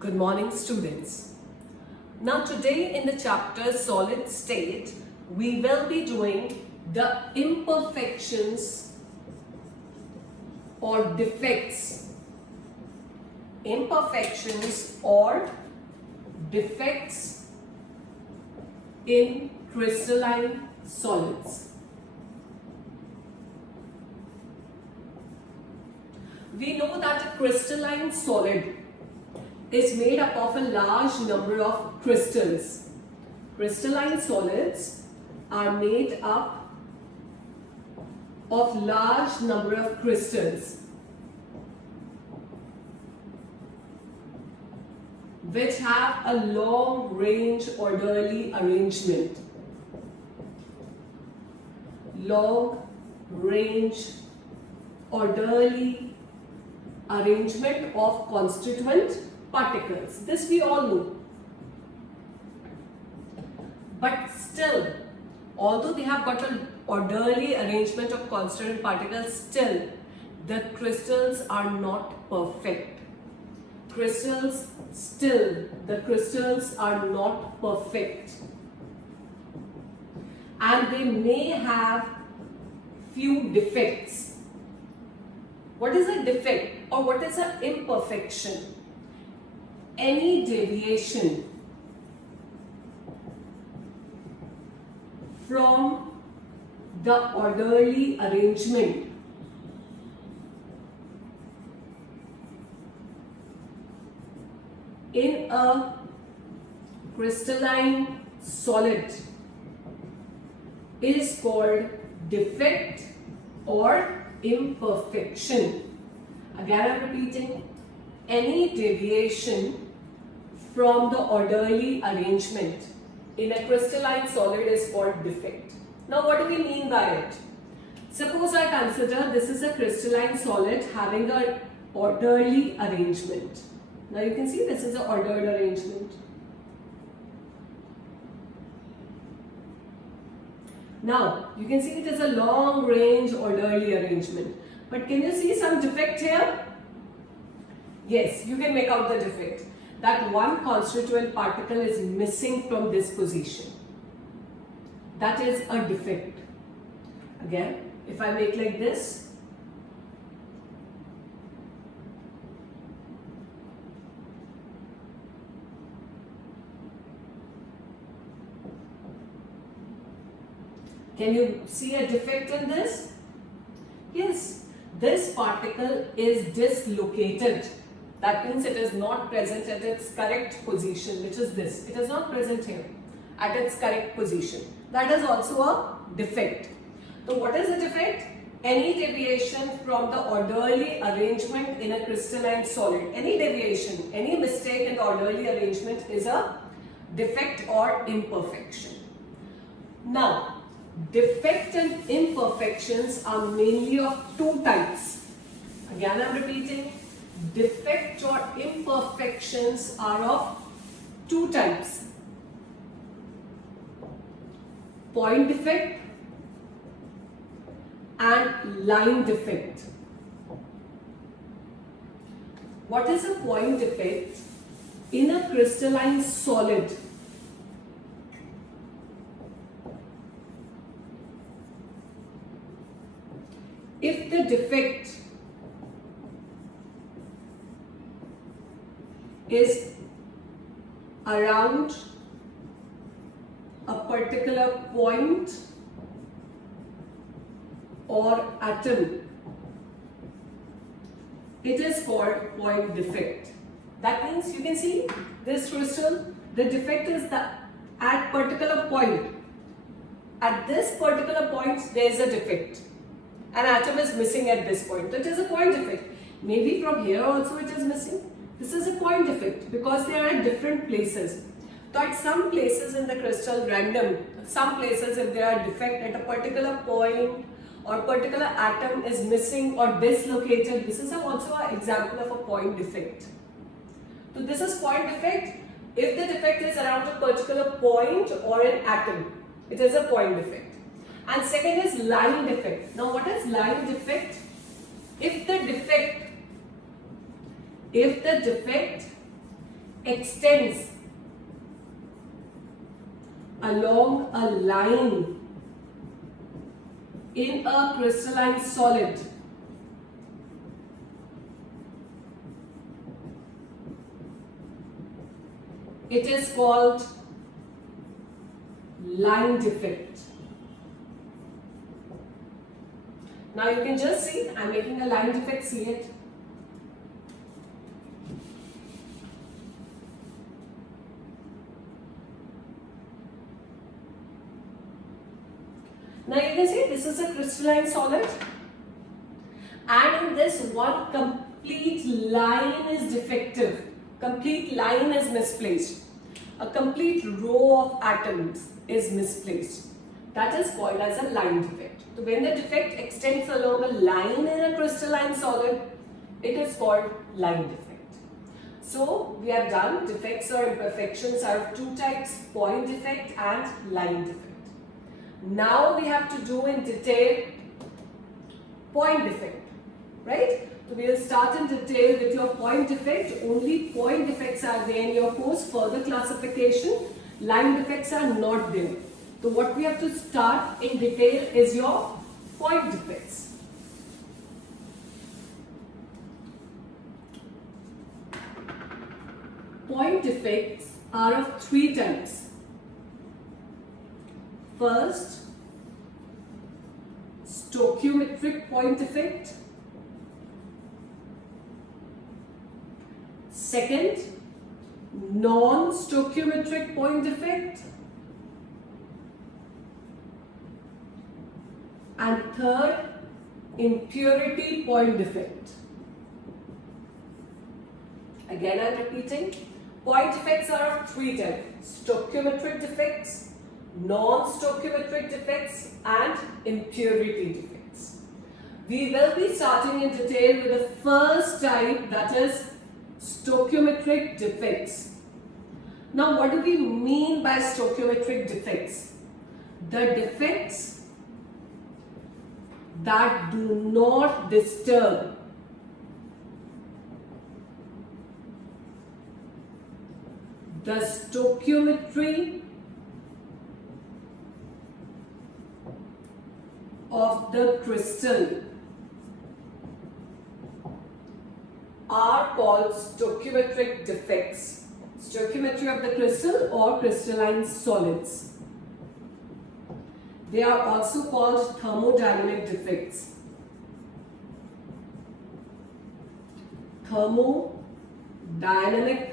Good morning, students. Now today in the chapter Solid State, we will be doing the imperfections or defects. Imperfections or defects in crystalline solids. We know that a crystalline solid is made up of a large number of crystals. Crystalline solids are made up of large number of crystals which have a long range orderly arrangement. Long range orderly arrangement of constituent particles. This we all know. But still, although they have got an orderly arrangement of constituent particles, still the crystals are not perfect. The crystals are not perfect. And they may have few defects. What is a defect or what is an imperfection? Any deviation from the orderly arrangement in a crystalline solid is called defect or imperfection. Again, I am repeating, any deviation from the orderly arrangement in a crystalline solid is called defect. Now, what do we mean by it? Suppose I consider this is a crystalline solid having an orderly arrangement. Now, you can see this is an ordered arrangement. Now, you can see it is a long range orderly arrangement. But can you see some defect here? Yes, you can make out the defect. That one constituent particle is missing from this position. That is a defect. Again, if I make like this, can you see a defect in this? Yes, this particle is dislocated. That means it is not present at its correct position, which is this. It is not present here at its correct position. That is also a defect. So what is a defect? Any deviation from the orderly arrangement in a crystalline solid. Any deviation, any mistake in the orderly arrangement is a defect or imperfection. Now, defect and imperfections are mainly of two types. Again, I am repeating. Defect or imperfections are of two types. Point defect and line defect. What is a point defect in a crystalline solid? If the defect is around a particular point or atom, it is called point defect. That means you can see this crystal, the defect is at particular point. At this particular point there is a defect. An atom is missing at this point. That is a point defect. Maybe from here also it is missing. This is a point defect because they are at different places. So at some places in the crystal random, some places if there are defect at a particular point or particular atom is missing or dislocated, this is also an example of a point defect. So this is point defect. If the defect is around a particular point or an atom, it is a point defect. And second is line defect. Now what is line defect? If the defect extends along a line in a crystalline solid, it is called line defect. Now you can just see, I'm making a line defect, see it. Now you can see this is a crystalline solid, and in this one complete line is defective, complete line is misplaced, a complete row of atoms is misplaced. That is called as a line defect. So when the defect extends along a line in a crystalline solid, it is called line defect. So we are done. Defects or imperfections are of two types, point defect and line defect. Now we have to do in detail point defect, right? So we will start in detail with your point defect. Only point defects are there in your course. Further classification, line defects are not there. So what we have to start in detail is your point defects. Point defects are of three types. First, stoichiometric point defect. Second, non-stoichiometric point defect. And third, impurity point defect. Again, I am repeating. Point defects are of three types: stoichiometric defects, non-stoichiometric defects and impurity defects. We will be starting in detail with the first type, that is stoichiometric defects. Now what do we mean by stoichiometric defects? The defects that do not disturb the stoichiometry of the crystal are called stoichiometric defects. Stoichiometry of the crystal or crystalline solids. They are also called thermodynamic defects. Thermodynamic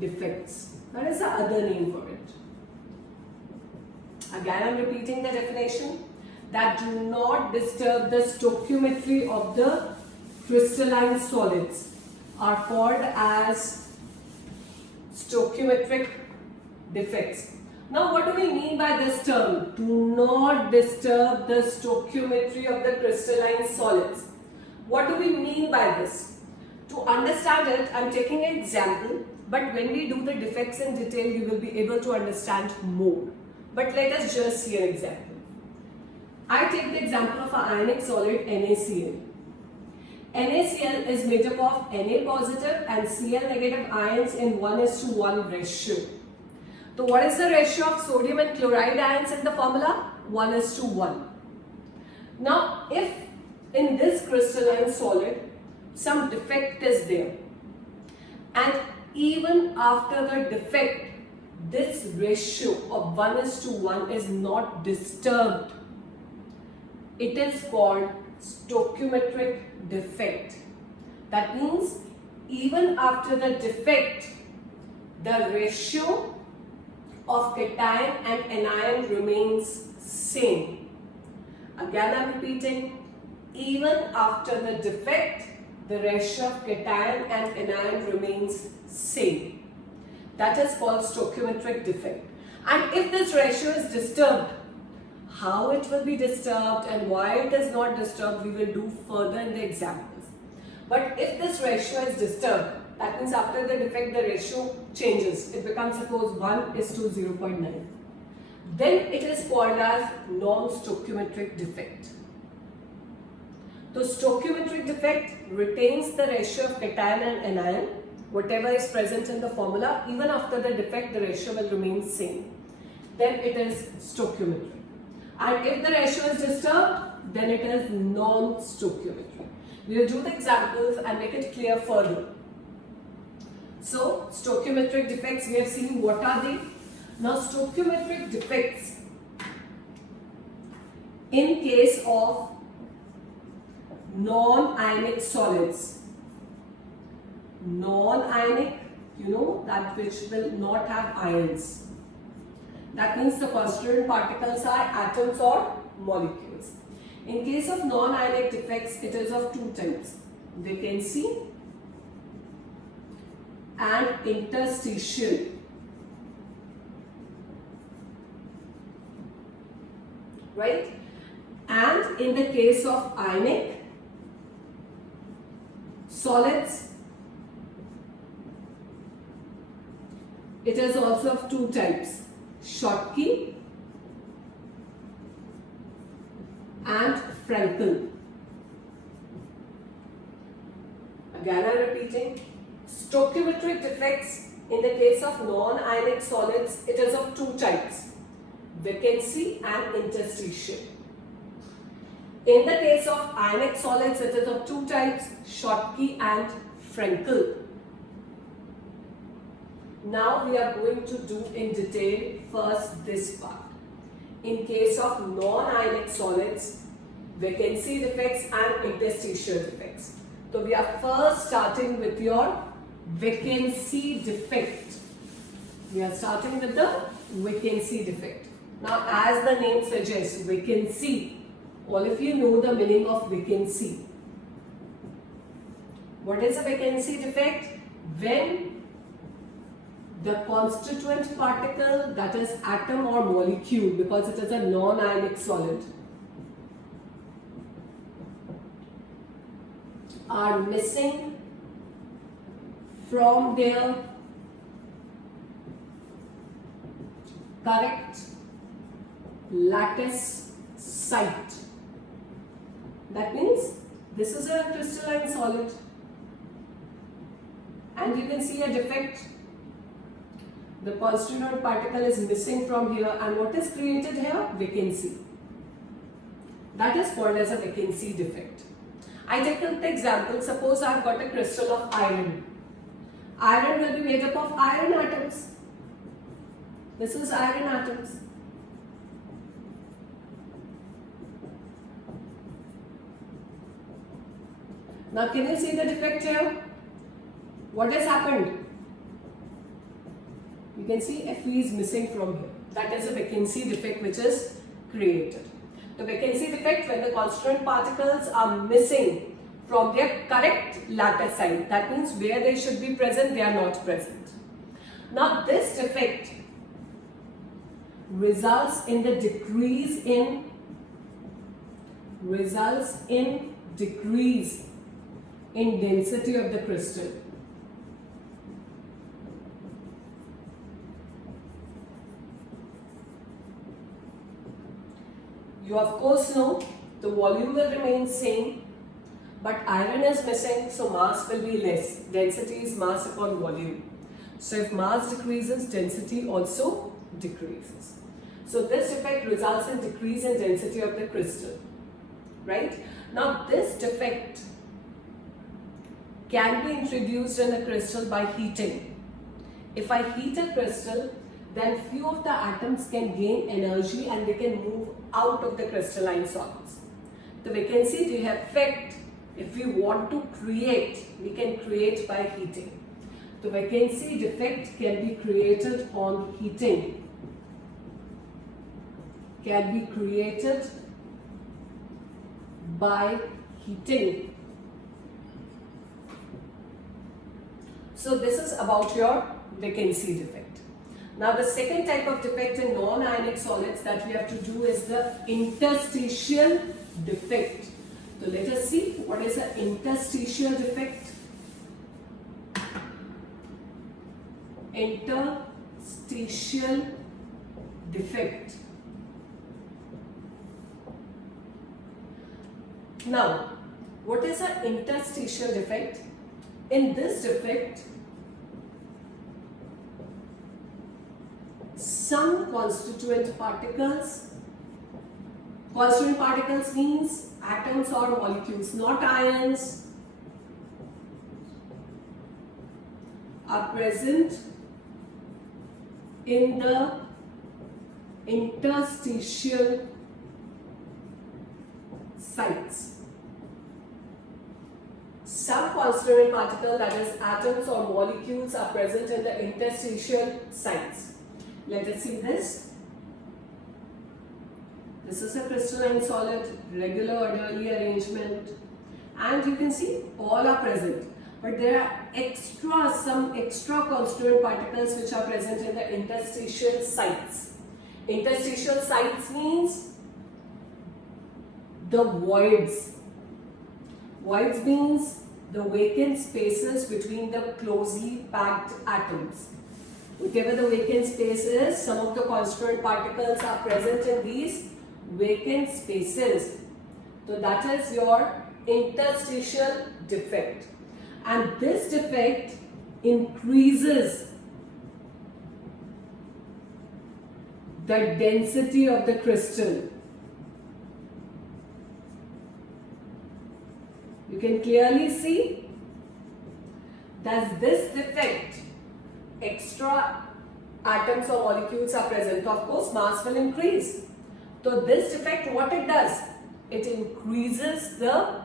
defects. That is the other name for it. Again, I am repeating the definition. That do not disturb the stoichiometry of the crystalline solids are called as stoichiometric defects. Now what do we mean by this term? Do not disturb the stoichiometry of the crystalline solids. What do we mean by this? To understand it, I am taking an example, but when we do the defects in detail, you will be able to understand more. But let us just see an example. I take the example of an ionic solid NaCl. NaCl is made up of Na positive and Cl negative ions in 1:1 ratio. So what is the ratio of sodium and chloride ions in the formula? 1:1. Now if in this crystalline solid some defect is there, and even after the defect this ratio of 1:1 is not disturbed, it is called stoichiometric defect. That means even after the defect, the ratio of cation and anion remains same. Again, I am repeating, even after the defect, the ratio of cation and anion remains same. That is called stoichiometric defect. And if this ratio is disturbed, how it will be disturbed and why it is not disturbed, we will do further in the examples. But if this ratio is disturbed, that means after the defect the ratio changes. It becomes, suppose, 1:0.9. Then it is called as non-stoichiometric defect. The stoichiometric defect retains the ratio of cation and anion whatever is present in the formula, even after the defect, the ratio will remain same. Then it is stoichiometry. And if the ratio is disturbed, then it is non-stoichiometry. We will do the examples and make it clear further. So, stoichiometric defects, we have seen what are they. Now, stoichiometric defects in case of non-ionic solids. Non-ionic, that which will not have ions. That means the constituent particles are atoms or molecules. In case of non-ionic defects, it is of two types: vacancy and interstitial. Right? And in the case of ionic solids, it is also of two types: Schottky and Frankel. Again, I am repeating. Stoichiometric defects in the case of non-ionic solids, it is of two types: vacancy and interstitial. In the case of ionic solids, it is of two types: Schottky and Frankel. Now we are going to do in detail first this part. In case of non-ionic solids, vacancy defects and interstitial defects. So we are first starting with your vacancy defect. We are starting with the vacancy defect. Now, as the name suggests, vacancy, all of you know the meaning of vacancy. What is a vacancy defect? When the constituent particle, that is atom or molecule, because it is a non-ionic solid, are missing from their correct lattice site. That means this is a crystalline solid and you can see a defect. The constituent particle is missing from here, and what is created here? Vacancy. That is called as a vacancy defect. I take an example. Suppose I have got a crystal of iron. Iron will be made up of iron atoms. This is iron atoms. Now can you see the defect here? What has happened? You can see Fe is missing from here. That is a vacancy defect which is created. The vacancy defect, when the constituent particles are missing from their correct lattice site. That means where they should be present, they are not present. Now this defect results in decrease in density of the crystal. You of course know the volume will remain same, but iron is missing, so mass will be less. Density is mass upon volume. So if mass decreases, density also decreases. So this defect results in decrease in density of the crystal. Right? Now this defect can be introduced in a crystal by heating. If I heat a crystal, then few of the atoms can gain energy and they can move out of the crystalline solids. The vacancy defect, if we want to create, we can create by heating. The vacancy defect can be created on heating. Can be created by heating. So this is about your vacancy defect. Now the second type of defect in non-ionic solids that we have to do is the interstitial defect. So let us see what is an interstitial defect. Interstitial defect. Now, what is an interstitial defect? In this defect, some constituent particles. Constituent particles means atoms or molecules, not ions, are present in the interstitial sites. Some constituent particle, that is atoms or molecules, are present in the interstitial sites. Let us see this. This is a crystalline solid, regular orderly arrangement, and you can see all are present. But there are some extra constituent particles which are present in the interstitial sites. Interstitial sites means the voids. Voids means the vacant spaces between the closely packed atoms. Whatever the vacant space is, some of the constituent particles are present in these vacant spaces. So that is your interstitial defect. And this defect increases the density of the crystal. You can clearly see that this defect, extra atoms or molecules are present. Of course, mass will increase. So this defect, what it does? It increases the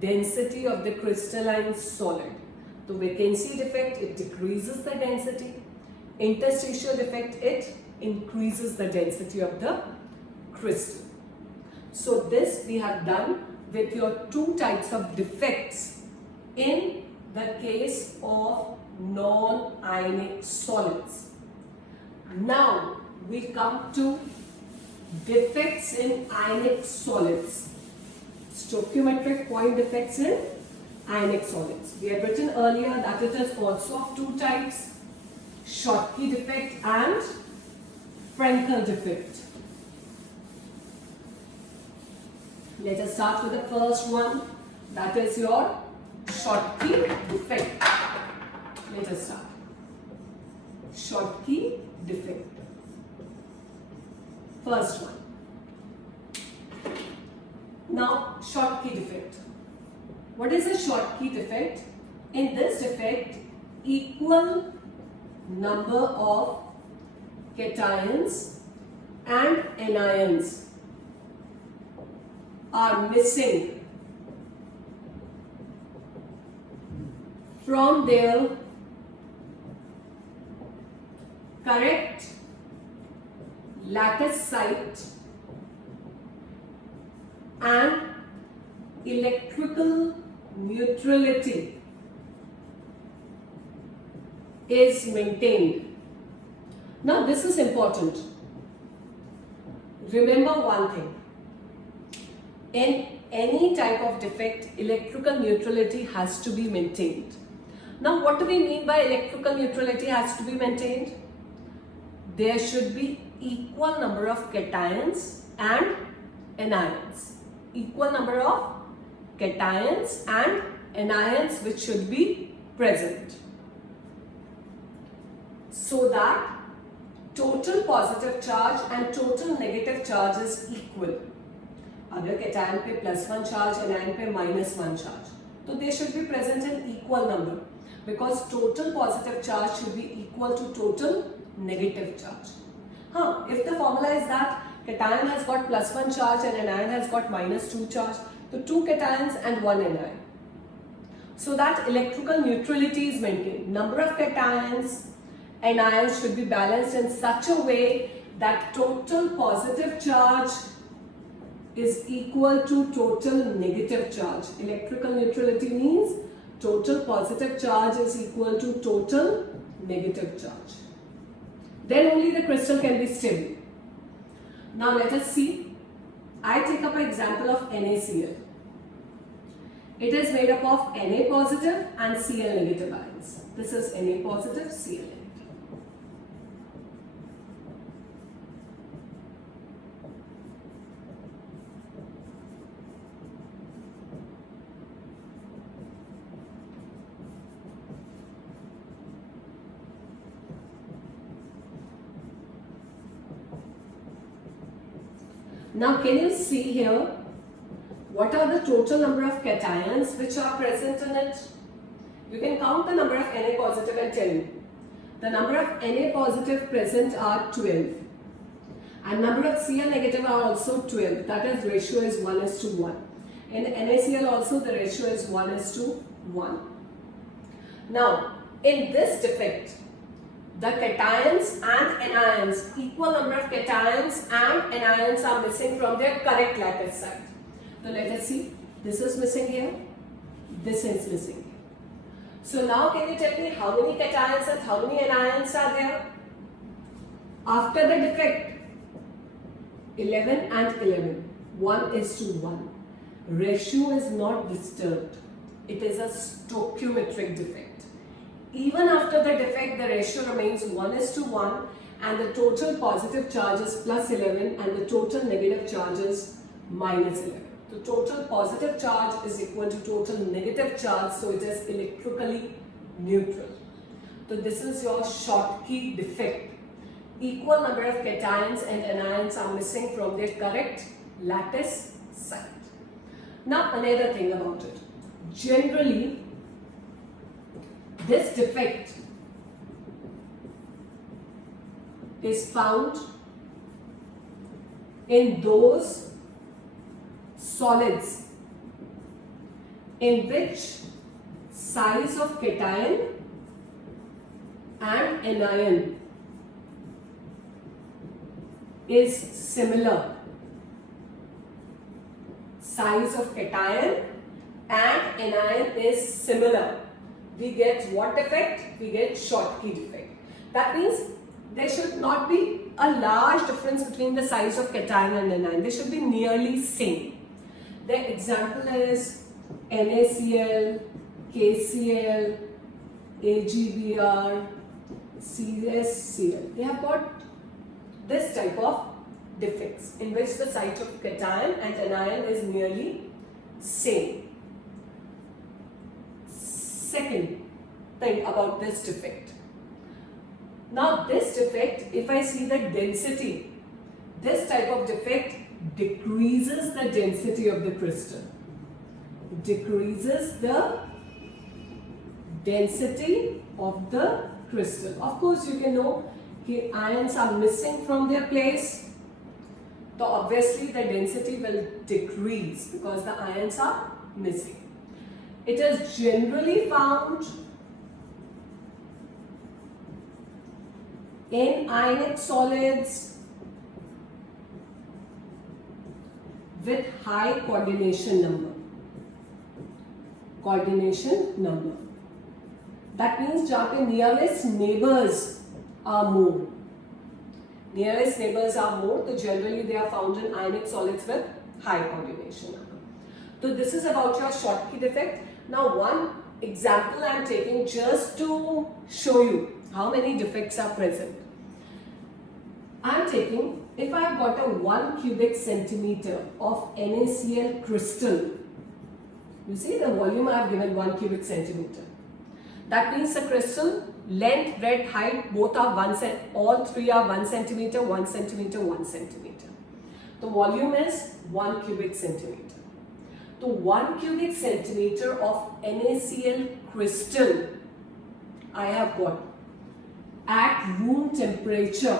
density of the crystalline solid. The vacancy defect, it decreases the density. Interstitial defect, it increases the density of the crystal. So this we have done with your two types of defects in the case of non-ionic solids. Now we come to defects in ionic solids. Stoichiometric point defects in ionic solids. We had written earlier that it is also of two types, Schottky defect and Frenkel defect. Let us start with the first one, that is your Schottky defect. Let us start. Schottky defect. First one. Now, Schottky defect. What is a Schottky defect? In this defect, equal number of cations and anions are missing from their correct lattice site, and electrical neutrality is maintained. Now this is important. Remember one thing. In any type of defect, electrical neutrality has to be maintained. Now what do we mean by electrical neutrality has to be maintained? There should be equal number of cations and anions. Equal number of cations and anions which should be present, so that total positive charge and total negative charge is equal. अगर cation पे +1 charge, anion पे -1 charge, so they should be present in equal number, because total positive charge should be equal to total negative charge. If the formula is that cation has got +1 charge and anion has got -2 charge, so 2 cations and 1 anion, so that electrical neutrality is maintained. Number of cations and ions should be balanced in such a way that total positive charge is equal to total negative charge. Electrical neutrality means total positive charge is equal to total negative charge. Then only the crystal can be stable. Now let us see. I take up an example of NaCl. It is made up of Na positive and Cl negative ions. This is Na positive, Cl negative. Now can you see here what are the total number of cations which are present in it? You can count the number of Na positive and tell me. The number of Na positive present are 12 and number of Cl negative are also 12. That is, ratio is 1:1. In NaCl also the ratio is 1:1. Now in this defect, the cations and anions, equal number of cations and anions are missing from their correct lattice site. So let us see, this is missing here, this is missing here. So now can you tell me how many cations and how many anions are there? After the defect, 11 and 11, 1:1. Ratio is not disturbed. It is a stoichiometric defect. Even after the defect, the ratio remains 1:1 and the total positive charge is +11 and the total negative charge is -11. The total positive charge is equal to total negative charge, so it is electrically neutral. So this is your Schottky defect. Equal number of cations and anions are missing from their correct lattice site. Now another thing about it. Generally, this defect is found in those solids in which size of cation and anion is similar. Size of cation and anion is similar. We get what defect? We get Schottky defect. That means there should not be a large difference between the size of cation and anion. They should be nearly same. The example is NaCl, KCl, AgBr, CSCl. They have got this type of defects in which the size of cation and anion is nearly same. Second thing about this defect. Now this defect, if I see the density, this type of defect decreases the density of the crystal. Decreases the density of the crystal. Of course, you can know ions are missing from their place. So obviously the density will decrease because the ions are missing. It is generally found in ionic solids with high coordination number. Coordination number. That means जहाँ पे nearest neighbors are more. Nearest neighbors are more, so generally they are found in ionic solids with high coordination number. So this is about your Schottky defect. Now one example I am taking just to show you how many defects are present. I am taking, if I have got a 1 cubic centimeter of NaCl crystal, you see the volume I have given 1 cubic centimeter. That means the crystal length, breadth, height both are 1 cent. All three are 1 centimeter, 1 centimeter, 1 centimeter. The volume is 1 cubic centimeter. So 1 cubic centimeter of NaCl crystal I have got at room temperature.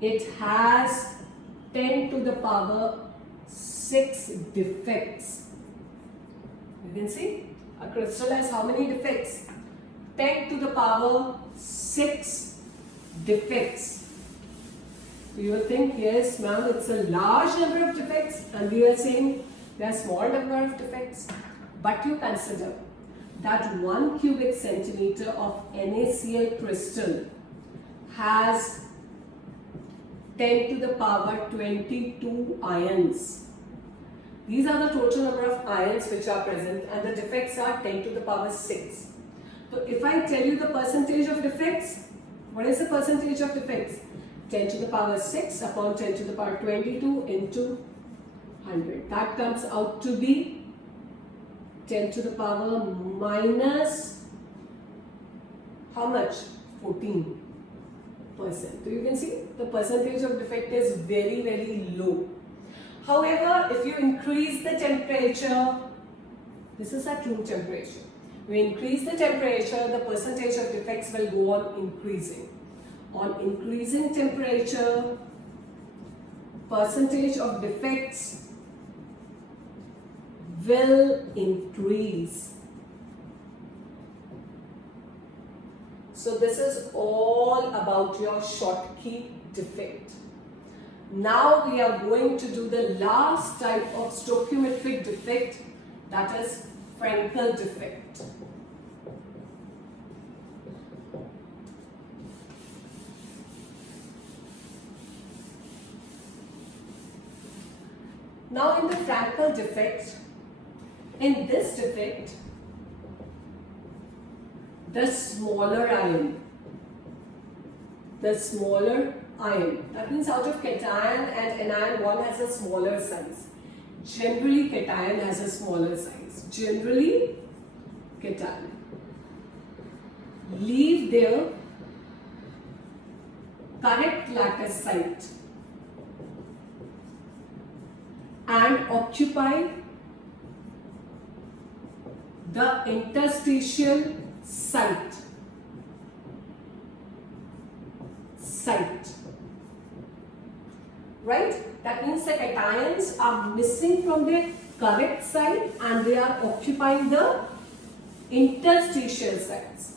It has 10 to the power 6 defects. You can see a crystal has how many defects? 10 to the power 6 defects. You will think, yes ma'am, it's a large number of defects, and we are saying there are small number of defects. But you consider that 1 cubic centimeter of NaCl crystal has 10 to the power 22 ions. These are the total number of ions which are present, and the defects are 10 to the power 6. So if I tell you the percentage of defects, what is the percentage of defects? 10 to the power 6 upon 10 to the power 22 into 100. That comes out to be 10 to the power minus how much? 14. percent. So you can see the percentage of defect is very, very low. However, if you increase the temperature, this is at room temperature. We increase the temperature, the percentage of defects will go on increasing. On increasing temperature, percentage of defects will increase. So this is all about your Schottky defect. Now we are going to do the last type of stoichiometric defect, that is Frankel defect. Now in the Frankel defect, in this defect, the smaller ion, that means out of cation and anion, one has a smaller size. Generally cation has a smaller size. Generally cation. Leave their correct lattice site and occupy the interstitial site. Right? That means the cations are missing from their correct site and they are occupying the interstitial sites.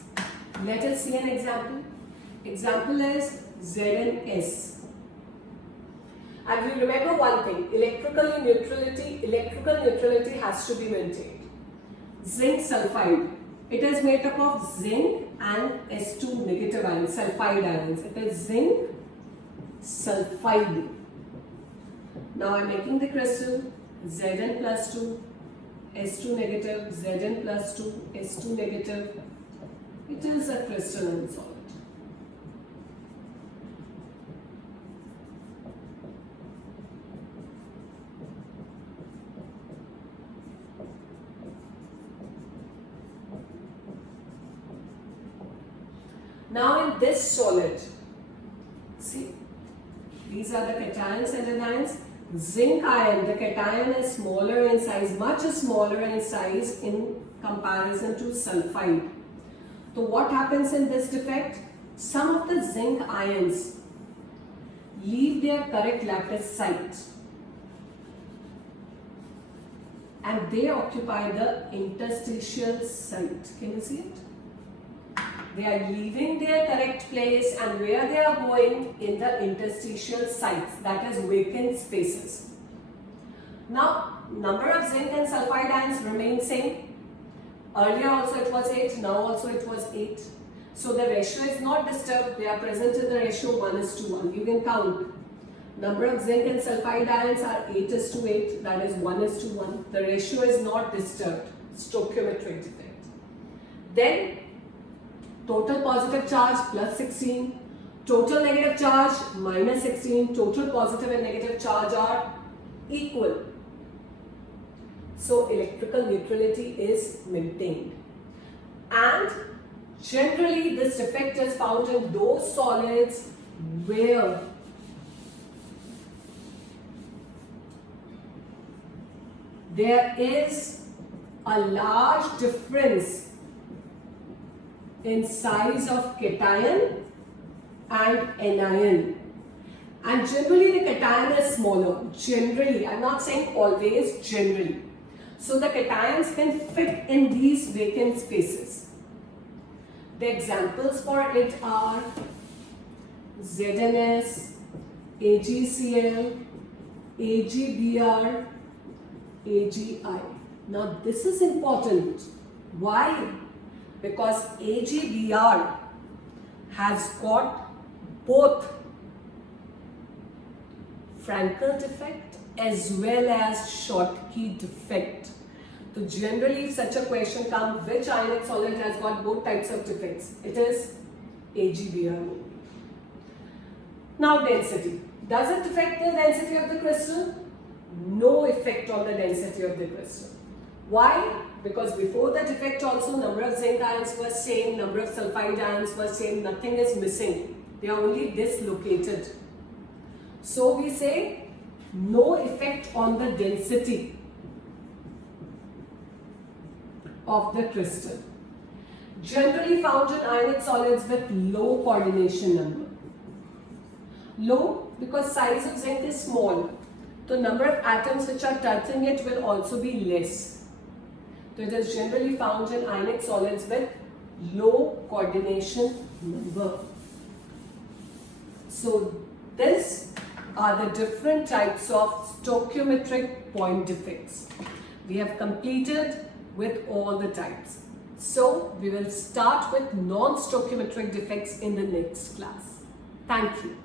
Let us see an example. Example is ZnS. And we remember one thing, electrical neutrality has to be maintained. Zinc sulfide. It is made up of zinc and S2 negative ions, sulfide ions. It is zinc sulfide. Now I am making the crystal Zn plus 2, S2 negative, Zn plus 2, S2 negative. It is a crystalline solid. Now in this solid, see, these are the cations and anions. Zinc ion, the cation is smaller in size, much smaller in size in comparison to sulfide. So what happens in this defect? Some of the zinc ions leave their correct lattice site and they occupy the interstitial site. Can you see it? They are leaving their correct place and where they are going in the interstitial sites, that is vacant spaces. Now, number of zinc and sulfide ions remain same. Earlier also it was 8, now also it was 8. So the ratio is not disturbed, they are present in the ratio 1:1. You can count. Number of zinc and sulfide ions are 8:8, that is 1:1. The ratio is not disturbed, stoichiometric defect. Then total positive charge plus 16, total negative charge minus 16, total positive and negative charge are equal. So electrical neutrality is maintained. And generally this defect is found in those solids where there is a large difference in size of cation and anion. And generally the cation is smaller. Generally, I am not saying always, generally. So the cations can fit in these vacant spaces. The examples for it are ZnS, AgCl, AgBr, AgI. Now this is important. Why? Because AgBr has got both Frankel defect as well as Schottky defect. So generally if such a question comes, which ionic solid has got both types of defects? It is AgBr. Now density. Does it affect the density of the crystal? No effect on the density of the crystal. Why? Because before the defect also number of zinc ions were same, number of sulfide ions were same, nothing is missing. they are only dislocated. So we say no effect on the density of the crystal. Generally found in ionic solids with low coordination number. Low because size of zinc is small. The number of atoms which are touching it will also be less. So it is generally found in ionic solids with low coordination number. So these are the different types of stoichiometric point defects. We have completed with all the types. So we will start with non-stoichiometric defects in the next class. Thank you.